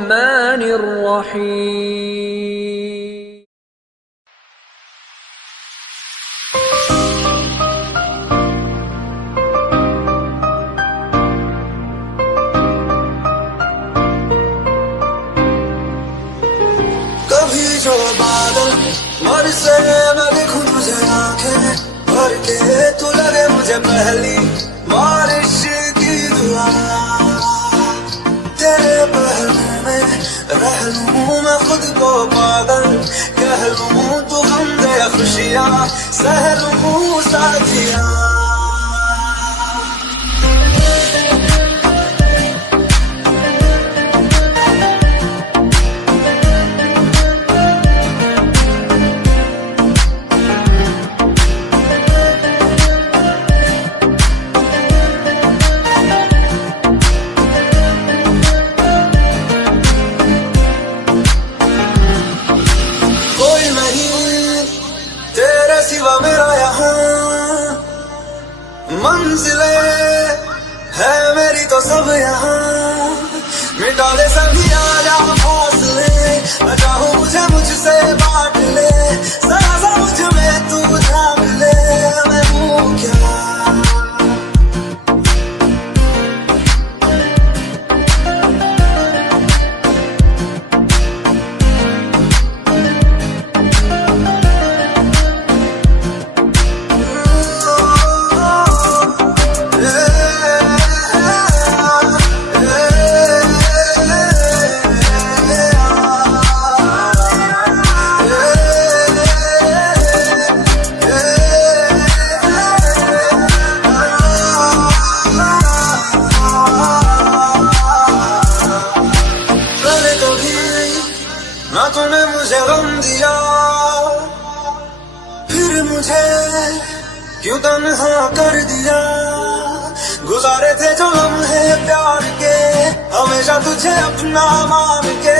अर्रहमानिर रहीम। कभी जो बादल बरसे मैं देखूं तुझे आंखें भर के, तू लगे मुझे पहली बारिश की दुआ। तेरे पहलू में रह लूं मैं खुद को पागल, कह लूं तू हम दे खुशियां सह लूं साथिया। सिवा मेरा यहाँ मंजिले है मेरी तो सब यहाँ, मिटा दे सभी आजा फासले, चाहूं मुझे मुझसे बांट ले, जरा सा मुझ में तू झांक ले, मैं हूँ क्या। ना तूने मुझे गम दिया, फिर मुझे क्यों तन्हा कर दिया। गुजारे थे जो लम्हे प्यार के, हमेशा तुझे अपना मान के।